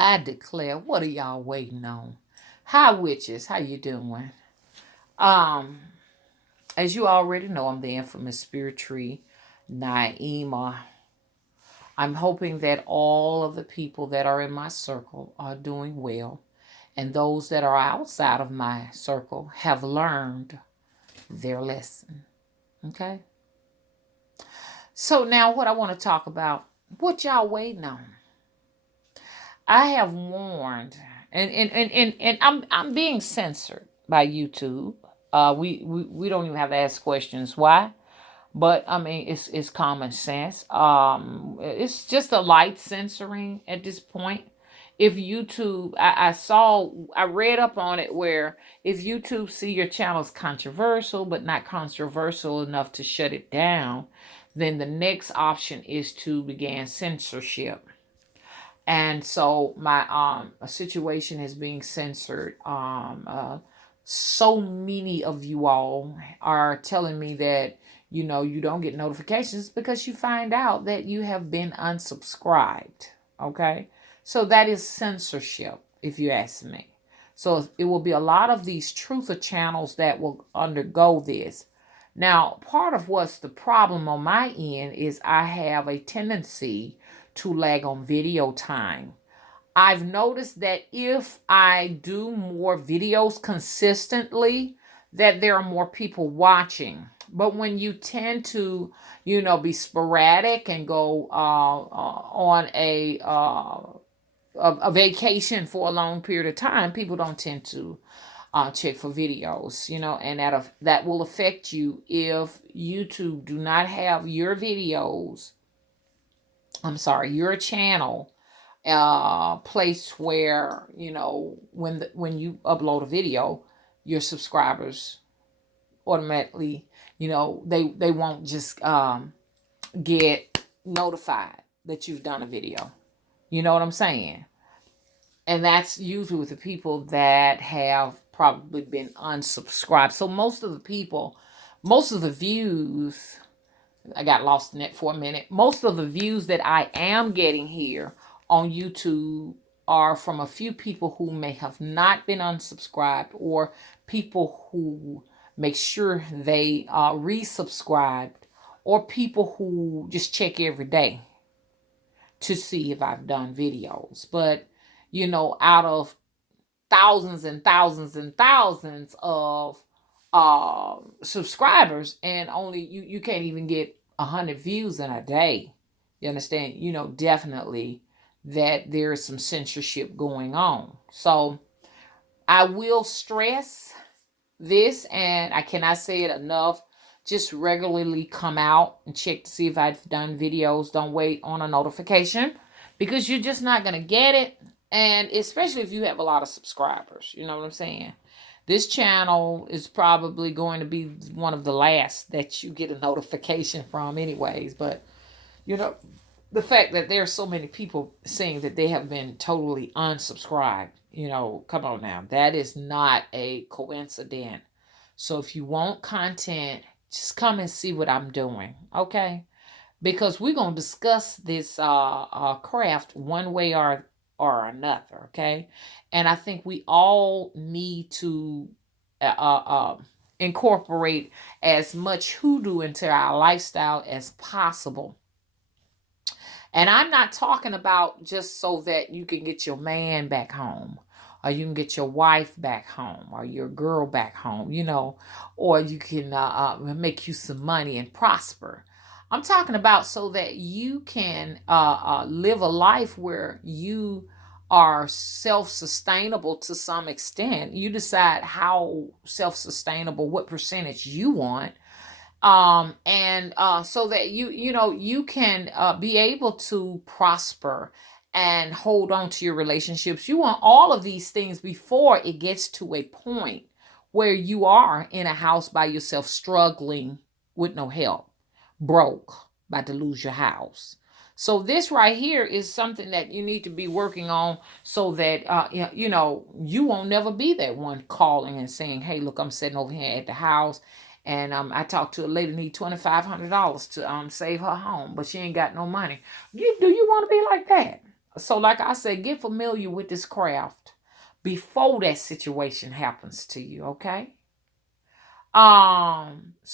I declare, what are y'all waiting on? Hi, witches. How you doing? Um, as you already know, I'm the infamous spirit tree, Naima. I'm hoping that all of the people that are in my circle are doing well, and those that are outside of my circle have learned their lesson. Okay? So now what I want to talk about, what y'all waiting on? I have warned, and I'm being censored by YouTube. We don't even have to ask questions why, but I mean it's common sense. It's just a light censoring at this point. If YouTube, I read up on it where if YouTube see your channel is controversial but not controversial enough to shut it down, then the next option is to begin censorship. And so my situation is being censored. So many of you all are telling me that you don't get notifications because you find out that you have been unsubscribed. Okay, so that is censorship, if you ask me. So it will be a lot of these truther channels that will undergo this. Now, part of what's the problem on my end is I have a tendency to lag on video time. I've noticed that if I do more videos consistently, that there are more people watching. But when you tend to, be sporadic and go on a vacation for a long period of time, people don't tend to check for videos, and that will affect you if YouTube do not have your videos. I'm sorry, your channel place where when you upload a video, your subscribers automatically, they won't just get notified that you've done a video. You know what I'm saying? And that's usually with the people that have probably been unsubscribed. So most of the people, most of the views, I got lost in it for a minute. Most of the views that I am getting here on YouTube are from a few people who may have not been unsubscribed, or people who make sure they resubscribed, or people who just check every day to see if I've done videos. But, out of thousands and thousands and thousands of subscribers, and only you can't even get 100 views in a day. You understand? Definitely that there is some censorship going on. So I will stress this, and I cannot say it enough. Just regularly come out and check to see if I've done videos. Don't wait on a notification, because you're just not going to get it. And especially if you have a lot of subscribers, you know what I'm saying? This channel is probably going to be one of the last that you get a notification from anyways. But, the fact that there are so many people saying that they have been totally unsubscribed, come on now. That is not a coincidence. So if you want content, just come and see what I'm doing, okay? Because we're going to discuss this craft one way or another, okay? And I think we all need to incorporate as much hoodoo into our lifestyle as possible. And I'm not talking about just so that you can get your man back home, or you can get your wife back home, or your girl back home, or you can make you some money and prosper. I'm talking about so that you can live a life where you are self-sustainable to some extent. You decide how self-sustainable, what percentage you want, and so that you can be able to prosper and hold on to your relationships. You want all of these things before it gets to a point where you are in a house by yourself, struggling with no help, broke, about to lose your house. So this right here is something that you need to be working on, so that you won't never be that one calling and saying, hey, look, I'm sitting over here at the house, and I talked to a lady need $2,500 to save her home, but she ain't got no money. Do you want to be like that? So like I said, get familiar with this craft before that situation happens to you, okay? So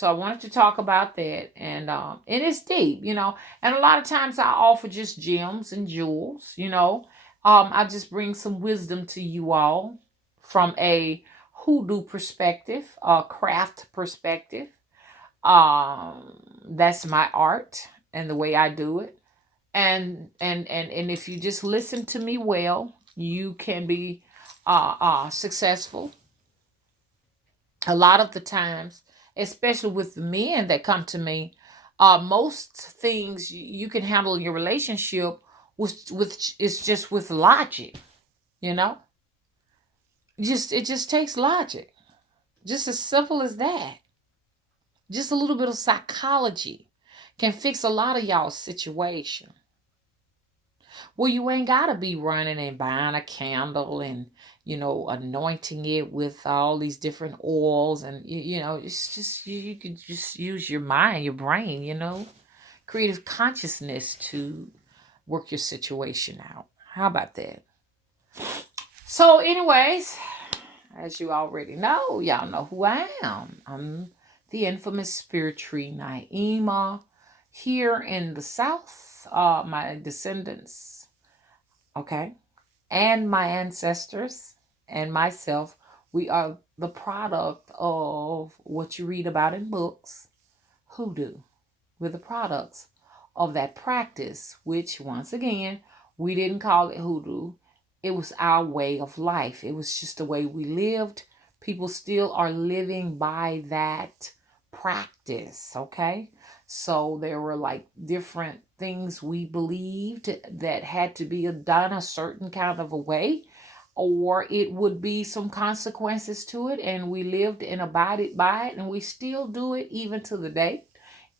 I wanted to talk about that, and it's deep, and a lot of times I offer just gems and jewels. I just bring some wisdom to you all from a hoodoo perspective, a craft perspective. That's my art and the way I do it. And if you just listen to me well, you can be successful a lot of the times, especially with the men that come to me. Most things you can handle in your relationship with it's just with logic, you know. Just it just takes logic, just as simple as that. Just a little bit of psychology can fix a lot of y'all's situation. Well, you ain't gotta be running and buying a candle and anointing it with all these different oils, and it's just you could just use your mind, your brain, creative consciousness to work your situation out. How about that? So, anyways, as you already know, y'all know who I am. I'm the infamous Spirit Tree Naima here in the South. My descendants, okay, and my ancestors and myself, we are the product of what you read about in books, hoodoo. We're the products of that practice, which, once again, we didn't call it hoodoo. It was our way of life. It was just the way we lived. People still are living by that practice, okay? So there were like different things we believed that had to be done a certain kind of a way, or it would be some consequences to it, and we lived and abided by it, and we still do it even to the day,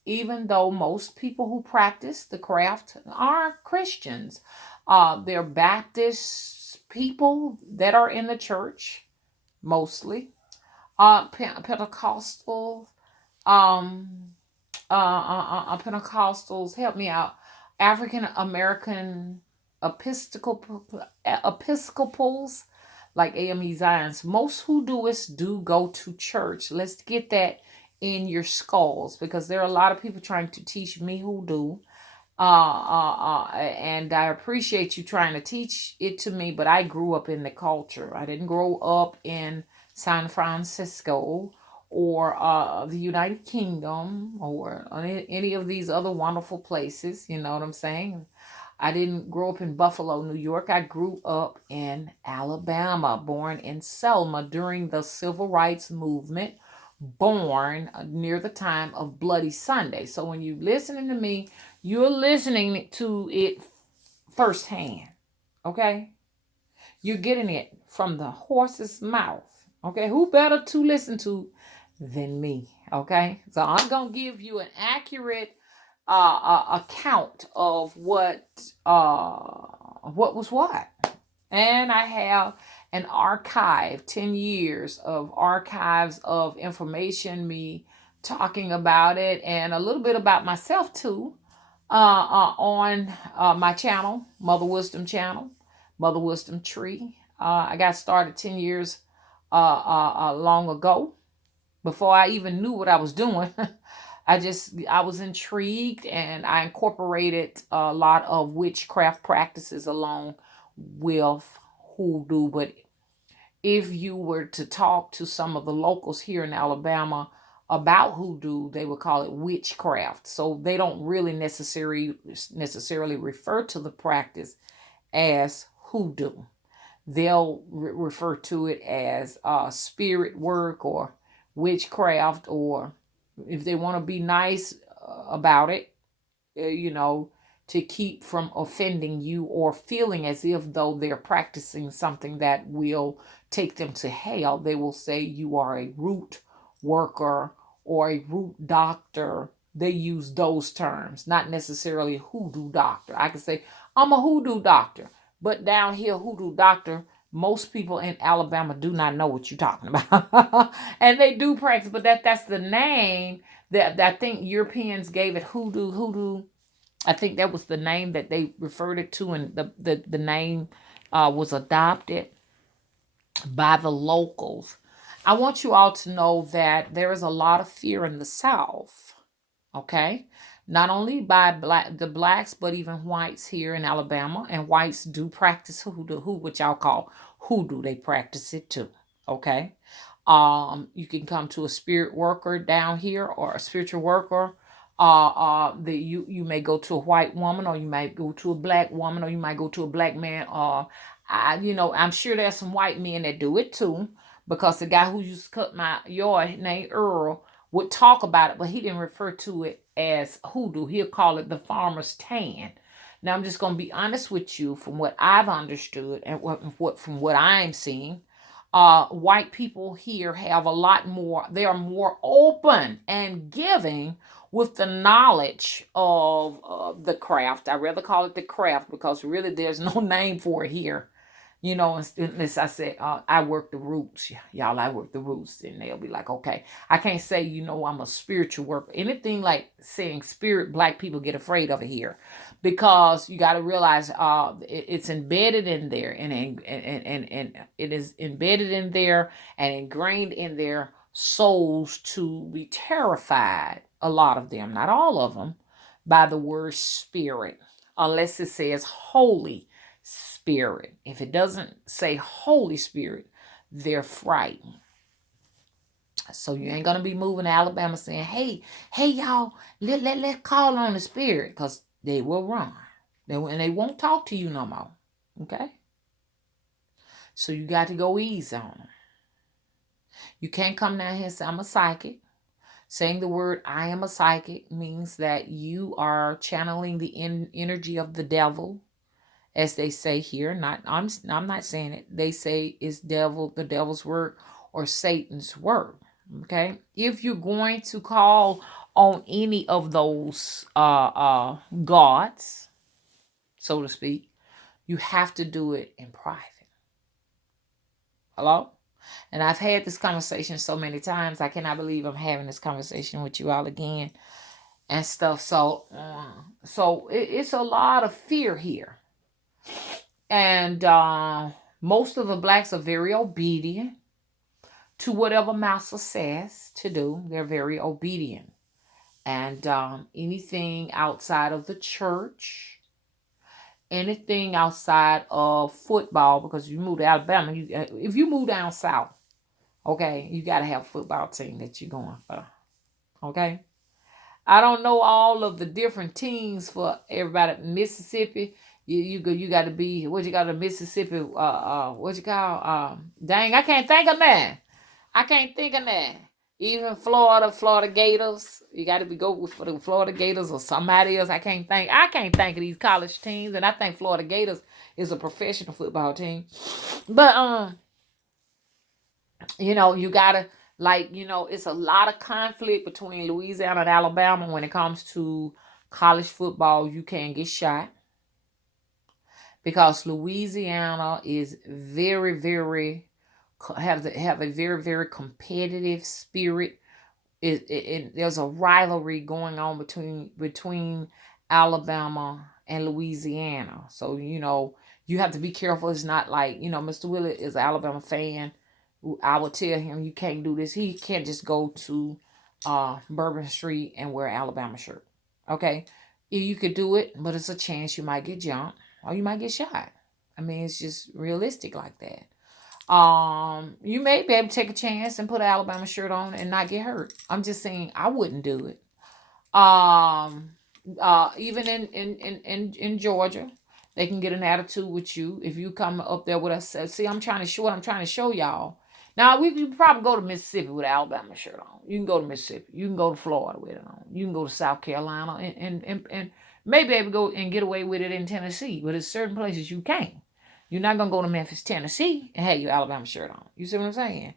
even though most people who practice the craft are Christians. They're Baptist people that are in the church, mostly. Pentecostal, um, Pentecostals, help me out. African American Episcopals, like AME Zions. Most Hoodooists do go to church. Let's get that in your skulls, because there are a lot of people trying to teach me hoodoo. And I appreciate you trying to teach it to me, but I grew up in the culture. I didn't grow up in San Francisco or the United Kingdom or any of these other wonderful places. You know what I'm saying? I didn't grow up in Buffalo, New York. I grew up in Alabama, born in Selma during the Civil Rights Movement, born near the time of Bloody Sunday. So when you're listening to me, you're listening to it firsthand, okay? You're getting it from the horse's mouth, okay? Who better to listen to than me, okay? So I'm going to give you an accurate account of what was what. And I have an archive, 10 years of archives of information, me talking about it, and a little bit about myself too, on my channel, Mother Wisdom channel, Mother Wisdom Tree. I got started 10 years long ago, before I even knew what I was doing. I was intrigued, and I incorporated a lot of witchcraft practices along with hoodoo. But if you were to talk to some of the locals here in Alabama about hoodoo, they would call it witchcraft. So they don't really necessarily refer to the practice as hoodoo. They'll refer to it as spirit work or witchcraft, or if they want to be nice about it, to keep from offending you or feeling as if though they're practicing something that will take them to hell, they will say you are a root worker or a root doctor. They use those terms, not necessarily hoodoo doctor. I can say I'm a hoodoo doctor, but down here, hoodoo doctor, most people in Alabama do not know what you're talking about. And they do practice, but that's the name that I think Europeans gave it, hoodoo. I think that was the name that they referred it to, and the name was adopted by the locals. I want you all to know that there is a lot of fear in the South. Okay, not only by the blacks, but even whites here in Alabama, and whites do practice hoodoo, what y'all call hoodoo. They practice it too. Okay, you can come to a spirit worker down here or a spiritual worker. You may go to a white woman, or you might go to a black woman, or you might go to a black man. I'm sure there's some white men that do it too, because the guy who used to cut my yard, named Earl, would talk about it, but he didn't refer to it as hoodoo. He'll call it the farmer's tan. Now, I'm just going to be honest with you. From what I've understood and from what I'm seeing, white people here have a lot more. They are more open and giving with the knowledge of the craft. I rather call it the craft, because really there's no name for it here. As I said, I work the roots. Y'all, I work the roots. And they'll be like, okay, I can't say, I'm a spiritual worker. Anything like saying spirit, black people get afraid of it here, because you got to realize it's embedded in there, and it is embedded in there and ingrained in their souls to be terrified, a lot of them, not all of them, by the word spirit, unless it says Holy Spirit. If it doesn't say Holy Spirit, they're frightened. So you ain't gonna be moving to Alabama saying, hey y'all, let's call on the Spirit, because they will run. And they won't talk to you no more. Okay? So you got to go easy on them. You can't come down here and say, I'm a psychic. Saying the word I am a psychic means that you are channeling the energy of the devil, as they say here. I'm not saying it. They say it's the devil's work, or Satan's work. Okay? If you're going to call on any of those gods, so to speak, you have to do it in private. Hello? And I've had this conversation so many times. I cannot believe I'm having this conversation with you all again and stuff. So it's a lot of fear here. And most of the blacks are very obedient to whatever master says to do. They're very obedient. And anything outside of the church, anything outside of football, because if you move to Alabama, if you move down south, okay, you got to have a football team that you're going for. Okay? I don't know all of the different teams for everybody. Mississippi, you got to be, what you got to Mississippi, what you call, dang, I can't think of that. Even Florida Gators, you got to go with for the Florida Gators or somebody else. I can't think of these college teams, and I think Florida Gators is a professional football team. But you gotta, it's a lot of conflict between Louisiana and Alabama when it comes to college football. You can get shot, because Louisiana is very, very have a very, very competitive spirit. There's a rivalry going on between Alabama and Louisiana. So you have to be careful. It's not like Mr. Willett is an Alabama fan. I will tell him you can't do this. He can't just go to Bourbon Street and wear an Alabama shirt. Okay, you could do it, but it's a chance you might get jumped or you might get shot. I mean, it's just realistic like that. You may be able to take a chance and put an Alabama shirt on and not get hurt. I'm just saying I wouldn't do it. Even in Georgia, they can get an attitude with you if you come up there with us. See, I'm trying to show y'all. Now we can probably go to Mississippi with an Alabama shirt on. You can go to Mississippi. You can go to Florida with it on. You can go to South Carolina and maybe able to go and get away with it in Tennessee. But there's certain places you can't. You're not going to go to Memphis, Tennessee and have your Alabama shirt on. You see what I'm saying?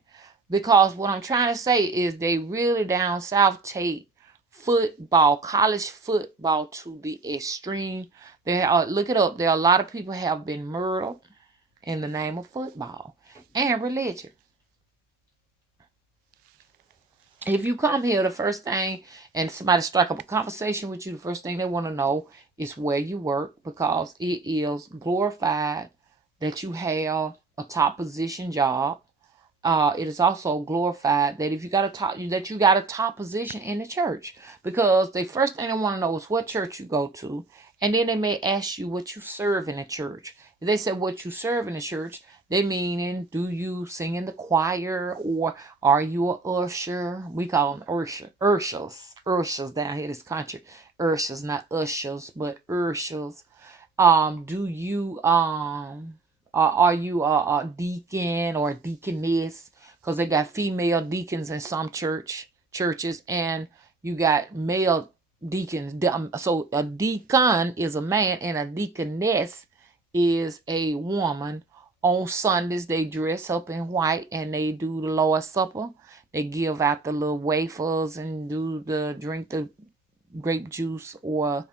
Because what I'm trying to say is they really down south take football, college football, to the extreme. Look it up. There are a lot of people have been murdered in the name of football and religion. If you come here, the first thing, and somebody strike up a conversation with you, the first thing they want to know It's where you work, because it is glorified that you have a top position job. It is also glorified that if you got a top, that you got a top position in the church, because the first thing they want to know is what church you go to, and then they may ask you what you serve in the church. If they said what you serve in the church, they meaning, do you sing in the choir, or are you a usher? We call them ushers down here this country. Ushers, not ushers, but ushers. Do you are you a deacon or a deaconess? Because they got female deacons in some churches, and you got male deacons. So a deacon is a man, and a deaconess is a woman. On Sundays they dress up in white and they do the Lord's Supper. They give out the little wafers and drink the grape juice or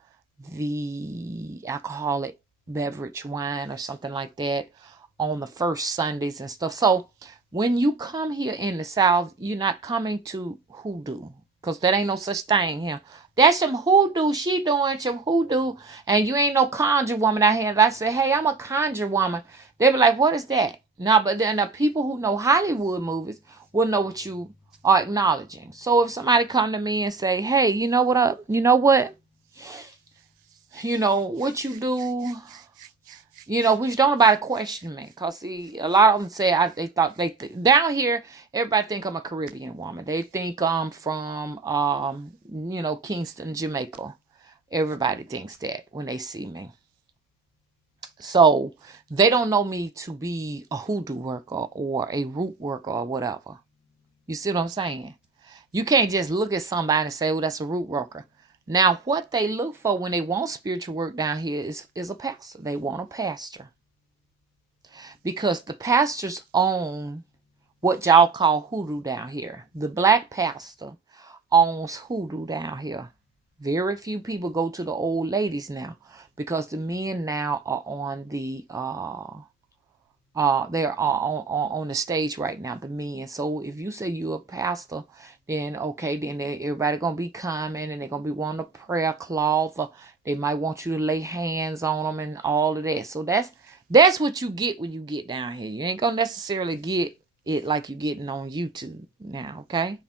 the alcoholic beverage, wine or something like that, on the first Sundays and stuff. So when you come here in the South, you're not coming to hoodoo, because that ain't no such thing here. That's some hoodoo. She doing some hoodoo, and you ain't no conjure woman out here. If I say, hey, I'm a conjure woman, they be like, what is that? No, but then the people who know Hollywood movies will know what you are acknowledging. So if somebody come to me and say, hey, you know what up? You know what? You know what you do? Which don't nobody question me. Because, see, a lot of them say down here, everybody think I'm a Caribbean woman. They think I'm from, Kingston, Jamaica. Everybody thinks that when they see me. So they don't know me to be a hoodoo worker or a root worker or whatever. You see what I'm saying? You can't just look at somebody and say, oh, that's a root worker. Now, what they look for when they want spiritual work down here is a pastor. They want a pastor. Because the pastors own what y'all call hoodoo down here. The black pastor owns hoodoo down here. Very few people go to the old ladies now, because the men now are on the they're on the stage right now, the men. So if you say you're a pastor, then okay, then everybody gonna be coming, and they're gonna be wanting a prayer cloth, or they might want you to lay hands on them and all of that. So that's what you get when you get down here. You ain't gonna necessarily get it like you getting on YouTube now, okay?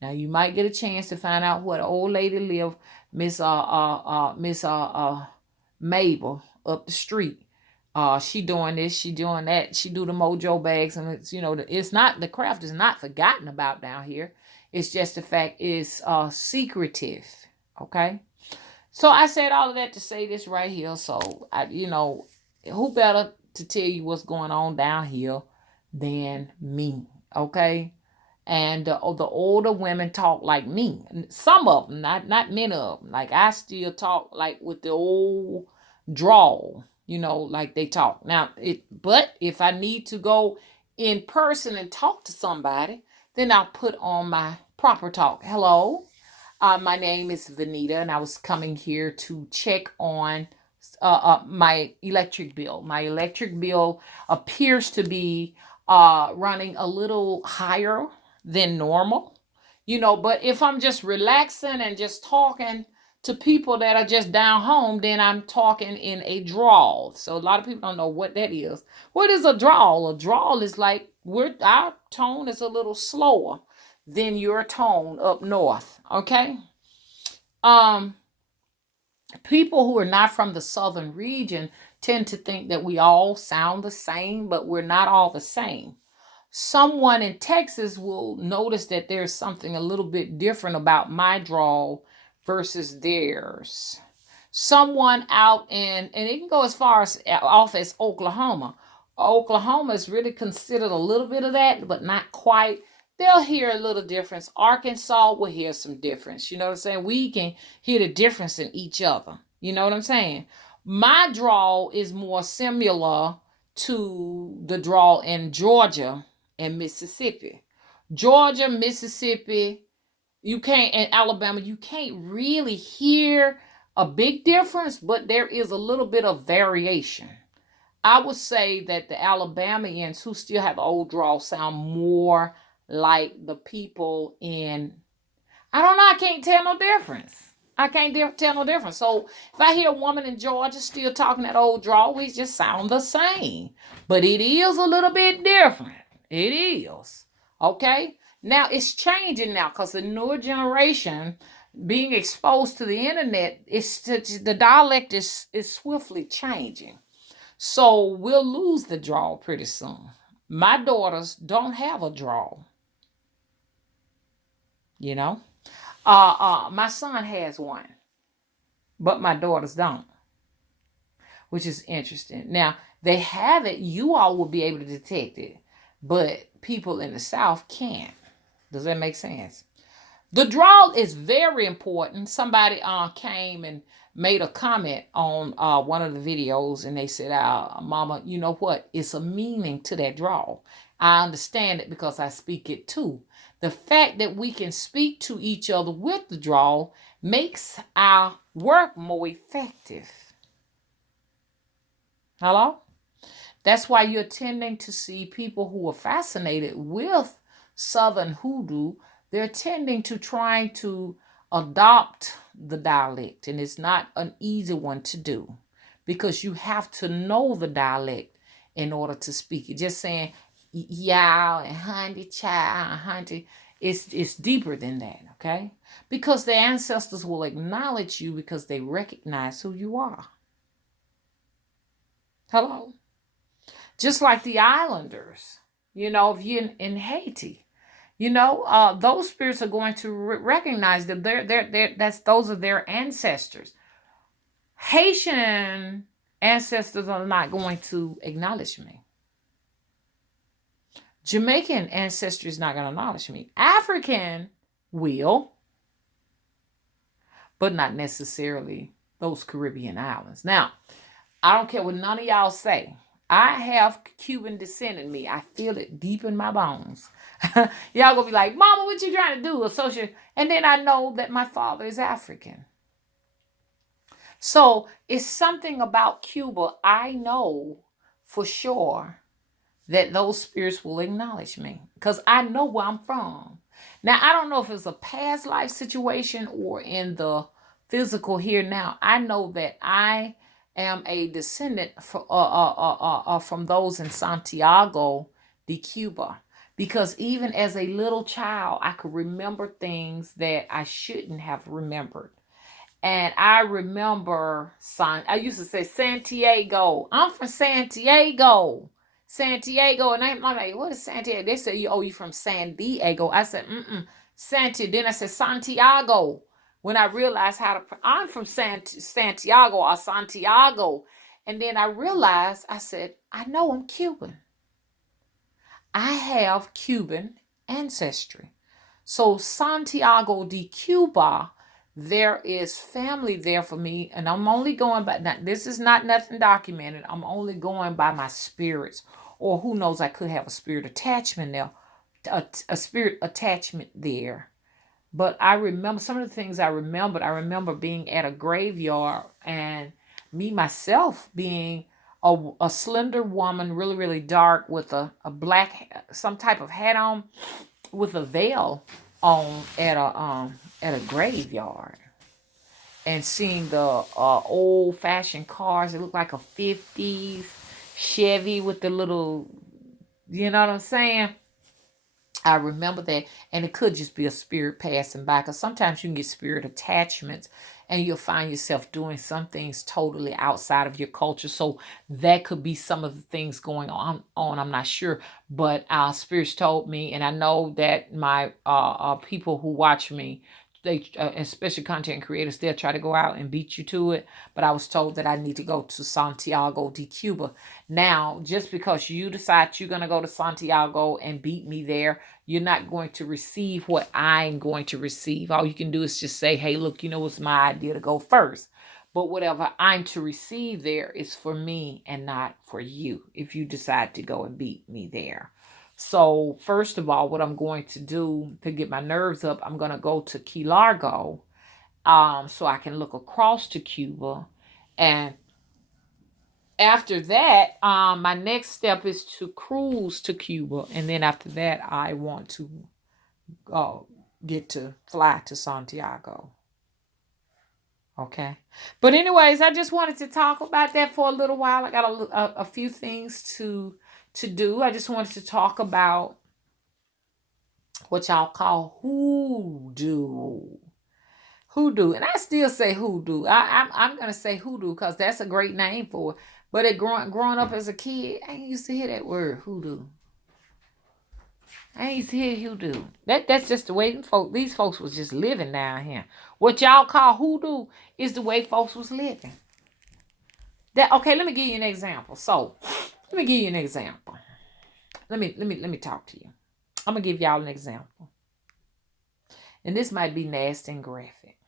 Now you might get a chance to find out what old lady live, Miss Mabel up the street. She doing this, she doing that, she do the mojo bags, and it's not, the craft is not forgotten about down here. It's just the fact it's secretive. Okay. So I said all of that to say this right here. So who better to tell you what's going on down here than me? Okay. And the older women talk like me. Some of them, not many of them. Like, I still talk like with the old drawl, like they talk. Now, but if I need to go in person and talk to somebody, then I'll put on my proper talk. Hello, my name is Vanita, and I was coming here to check on my electric bill. My electric bill appears to be running a little higher than normal, but if I'm just relaxing and just talking to people that are just down home, then I'm talking in a drawl. So a lot of people don't know what that is. What is a drawl? A drawl is like, our tone is a little slower than your tone up north. Okay. People who are not from the southern region tend to think that we all sound the same, but we're not all the same. Someone in Texas will notice that there's something a little bit different about my drawl versus theirs. Someone out and it can go as far as off as Oklahoma. Oklahoma is really considered a little bit of that, but not quite. They'll hear a little difference. Arkansas will hear some difference. You know what I'm saying? We can hear the difference in each other. You know what I'm saying? My drawl is more similar to the drawl in Georgia and Mississippi. Georgia, Mississippi, and Alabama, you can't really hear a big difference, but there is a little bit of variation. I would say that the Alabamians who still have the old drawl sound more like the people in, I don't know, I can't tell no difference. I can't tell no difference. So if I hear a woman in Georgia still talking that old drawl, we just sound the same. But it is a little bit different. It is. Okay? Now it's changing now because the newer generation being exposed to the internet, the dialect is swiftly changing. So we'll lose the drawl pretty soon. My daughters don't have a drawl, you know. My son has one, but my daughters don't, which is interesting. Now, they have it, you all will be able to detect it, but people in the South can't. Does that make sense? The drawl is very important. Somebody came and made a comment on one of the videos, and they said, Mama, you know what? It's a meaning to that drawl. I understand it because I speak it too. The fact that we can speak to each other with the drawl makes our work more effective. Hello? That's why you're tending to see people who are fascinated with Southern Hoodoo. They're tending to trying to adopt the dialect, and it's not an easy one to do because you have to know the dialect in order to speak it. Just saying y'all and hunty child, hunty, it's deeper than that, okay? Because the ancestors will acknowledge you because they recognize who you are. Hello? Just like the islanders, if you're in Haiti, those spirits are going to recognize that those are their ancestors. Haitian ancestors are not going to acknowledge me. Jamaican ancestry is not going to acknowledge me. African will, but not necessarily those Caribbean islands. Now, I don't care what none of y'all say. I have Cuban descent in me. I feel it deep in my bones. Y'all gonna be like, Mama, what you trying to do? Associate. And then I know that my father is African. So it's something about Cuba. I know for sure that those spirits will acknowledge me because I know where I'm from. Now, I don't know if it's a past life situation or in the physical here now. I know that I am a descendant from those in Santiago de Cuba. Because even as a little child, I could remember things that I shouldn't have remembered. And I remember, I used to say Santiago. I'm from Santiago. Santiago. And I'm like, what is Santiago? They said, you from San Diego. I said, Santiago. Then I said, Santiago. When I realized I'm from Santiago or Santiago. And then I realized, I said, I know I'm Cuban. I have Cuban ancestry. So Santiago de Cuba, there is family there for me, and I'm only going by, now, this is not nothing documented. I'm only going by my spirits, or who knows, I could have a spirit attachment there, a spirit attachment there. But I remember some of the things I remember being at a graveyard and me myself being a slender woman, really, really dark with a black, some type of hat on with a veil on at a graveyard and seeing the old fashioned cars. It looked like a 50s Chevy with the little, you know what I'm saying? I remember that, and it could just be a spirit passing by because sometimes you can get spirit attachments and you'll find yourself doing some things totally outside of your culture. So that could be some of the things going on. I'm not sure, but our spirits told me, and I know that my people who watch me, they especially content creators, they'll try to go out and beat you to it. But I was told that I need to go to Santiago de Cuba. Now, just because you decide you're going to go to Santiago and beat me there, you're not going to receive what I'm going to receive. All you can do is just say, hey, look, it's my idea to go first. But whatever I'm to receive there is for me and not for you if you decide to go and beat me there. So first of all, what I'm going to do to get my nerves up, I'm going to go to Key Largo so I can look across to Cuba. And after that, my next step is to cruise to Cuba. And then after that, I want to get to fly to Santiago. Okay. But anyways, I just wanted to talk about that for a little while. I got a few things to do. I just wanted to talk about what y'all call hoodoo. Hoodoo. And I still say hoodoo. I'm gonna say hoodoo because that's a great name for it. But growing up as a kid, I ain't used to hear that word hoodoo. I ain't used to hear hoodoo. That's just the way these folks was just living down here. What y'all call hoodoo is the way folks was living. That okay, let me give you an example. So let me give you an example. Let me talk to you. I'm gonna give y'all an example. And this might be nasty and graphic.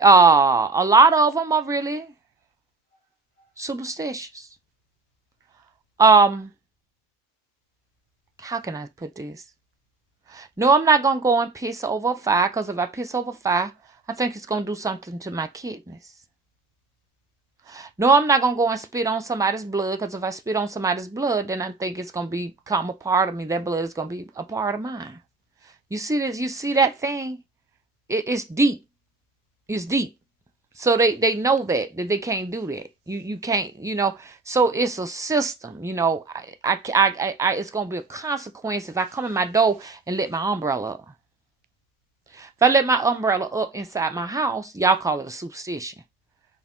A lot of them are really superstitious. Um, how can I put this? No, I'm not gonna go and piss over a fire because if I piss over fire, I think it's gonna do something to my kidneys. No, I'm not gonna go and spit on somebody's blood because if I spit on somebody's blood, then I think it's gonna become a part of me. That blood is gonna be a part of mine. You see this? You see that thing? It's deep. It's deep. So they know that they can't do that. You can't, So it's a system, it's gonna be a consequence if I come in my door and let my umbrella up. If I let my umbrella up inside my house, y'all call it a superstition.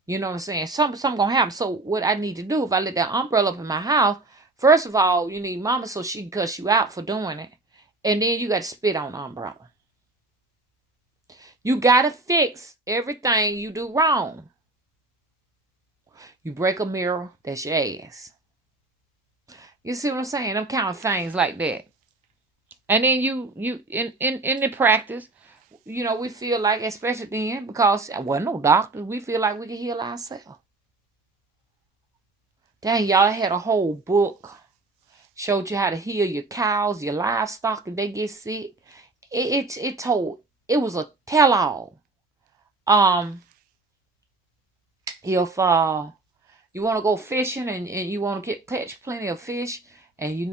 You know what I'm saying? Something gonna happen. So what I need to do if I let that umbrella up in my house, first of all, you need mama so she can cuss you out for doing it, and then you got to spit on the umbrella. You got to fix everything you do wrong. You break a mirror, that's your ass. You see what I'm saying? Them kind of things like that. And then you in the practice, we feel like, especially then, because well, no doctors, we feel like we can heal ourselves. Dang, y'all had a whole book, showed you how to heal your cows, your livestock if they get sick. It was a tell-all. If you want to go fishing and you want to catch plenty of fish, and you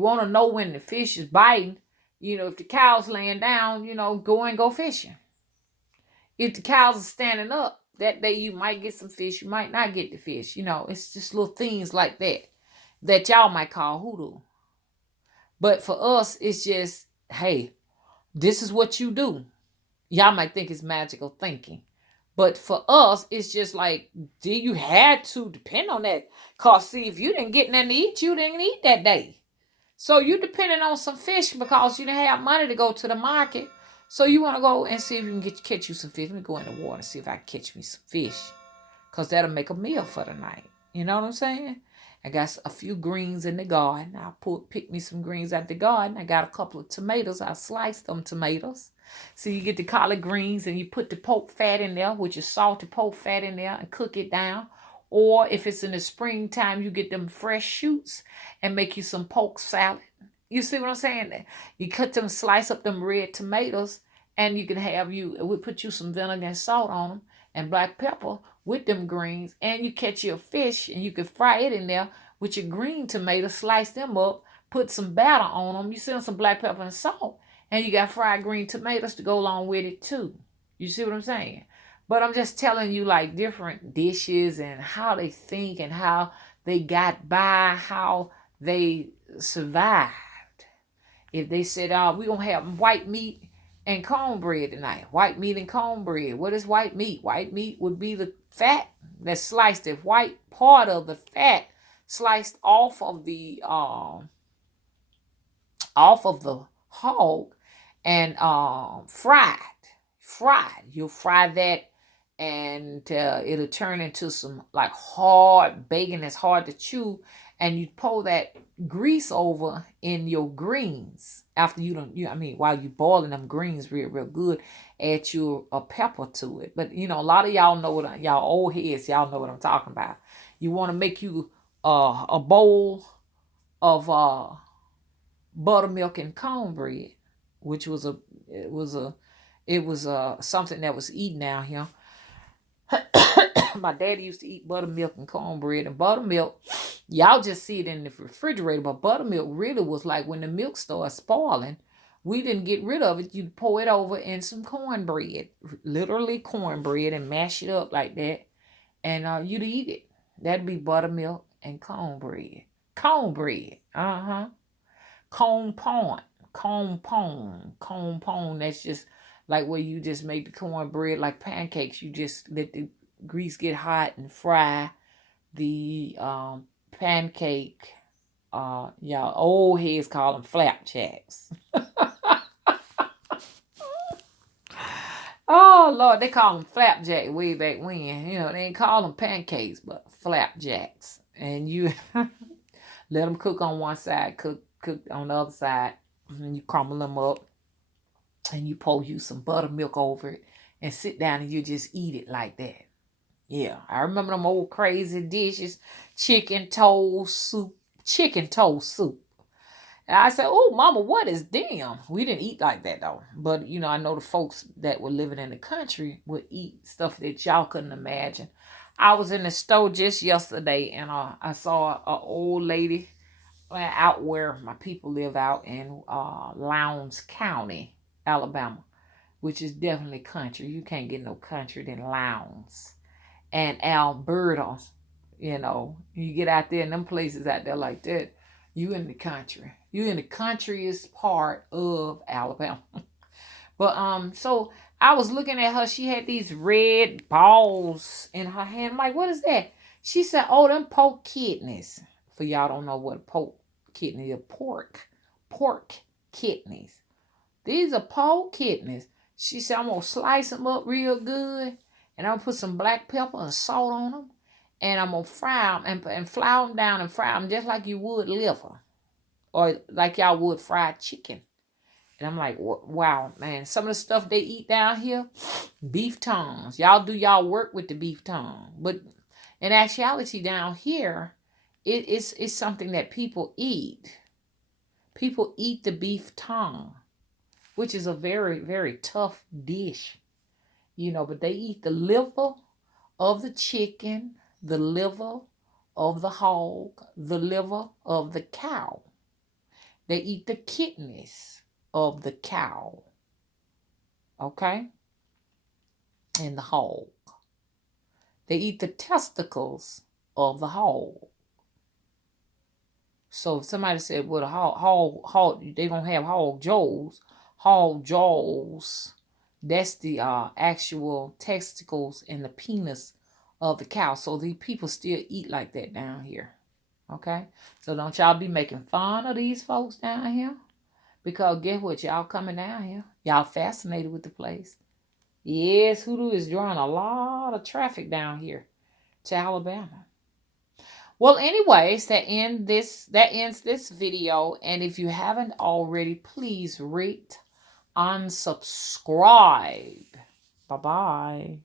want to know when the fish is biting, if the cow's laying down, go fishing. If the cows are standing up, that day you might get some fish, you might not get the fish. It's just little things like that y'all might call hoodoo. But for us, it's just, hey, this is what you do. Y'all might think it's magical thinking. But for us, it's just like, you had to depend on that. Because, see, if you didn't get nothing to eat, you didn't eat that day. So you depending on some fish because you didn't have money to go to the market. So you want to go and see if you can catch you some fish. Let me go in the water and see if I can catch me some fish. Because that'll make a meal for the night. You know what I'm saying? I got a few greens in the garden. I'll pick me some greens out the garden. I got a couple of tomatoes. I sliced them tomatoes. So you get the collard greens and you put the pork fat in there, which is salted pork fat in there, and cook it down. Or if it's in the springtime, you get them fresh shoots and make you some pork salad. You see what I'm saying? You slice up them red tomatoes, and you can we put you some vinegar and salt on them and black pepper with them greens, and you catch your fish and you can fry it in there with your green tomatoes, slice them up, put some batter on them. You send some black pepper and salt, and you got fried green tomatoes to go along with it too. You see what I'm saying? But I'm just telling you like different dishes and how they think and how they got by, how they survived. If they said, we're going to have white meat and cornbread tonight. White meat and cornbread. What is white meat? White meat would be the fat that's sliced, the white part of the fat sliced off of the hog and fried. You'll fry that, and it'll turn into some like hard bacon that's hard to chew, and you pour that grease over in your greens after while you boiling them greens real good. Add a pepper to it. But a lot of y'all know y'all old heads, y'all know what I'm talking about. You want to make you a bowl of buttermilk and cornbread, which was something that was eaten out here. My daddy used to eat buttermilk and cornbread, and buttermilk, y'all just see it in the refrigerator, but buttermilk really was like when the milk started spoiling, We didn't get rid of it. You pour it over in some cornbread, literally cornbread, and mash it up like that, and you'd eat it. That'd be buttermilk and cornbread. Cornbread. Uh-huh. Cone pone. Cone pone. Cone pone. That's just like where you just make the cornbread like pancakes. You just let the grease get hot and fry the pancake. Y'all old heads call them flapjacks. Oh Lord, they call them flapjack way back when. You know, they ain't call them pancakes, but flapjacks. And you let them cook on one side, cook on the other side, and you crumble them up, and you pour you some buttermilk over it, and sit down and you just eat it like that. Yeah, I remember them old crazy dishes, chicken toast soup, chicken toast soup. And I said, "Oh, Mama, what is them?" We didn't eat like that though. But I know the folks that were living in the country would eat stuff that y'all couldn't imagine. I was in the store just yesterday, and I saw an old lady out where my people live out in Lowndes County, Alabama, which is definitely country. You can't get no country than Lowndes and Alberta. You get out there in them places out there like that, you in the country. You in the countryest part of Alabama. But so I was looking at her. She had these red balls in her hand. I'm like, what is that? She said, "Oh, them pork kidneys." For y'all don't know what pork kidney is, pork kidneys. These are pork kidneys. She said, "I'm gonna slice them up real good, and I'm gonna put some black pepper and salt on them, and I'm gonna fry them and flour them down and fry them just like you would liver, or like y'all would fried chicken." And I'm like, wow, man, some of the stuff they eat down here, beef tongues. Y'all do y'all work with the beef tongue. But in actuality, down here, it's something that people eat. People eat the beef tongue, which is a very, very tough dish, but they eat the liver of the chicken, the liver of the hog, the liver of the cow. They eat the kidneys of the cow, okay, and the hog. They eat the testicles of the hog. So if somebody said, well, hog, they gonna have hog jaws, that's the actual testicles and the penis of the cow. So these people still eat like that down here. Okay? So don't y'all be making fun of these folks down here. Because guess what? Y'all coming down here. Y'all fascinated with the place. Yes, Hoodoo is drawing a lot of traffic down here to Alabama. Well, anyways, that ends this video. And if you haven't already, please rate, unsubscribe. Bye-bye.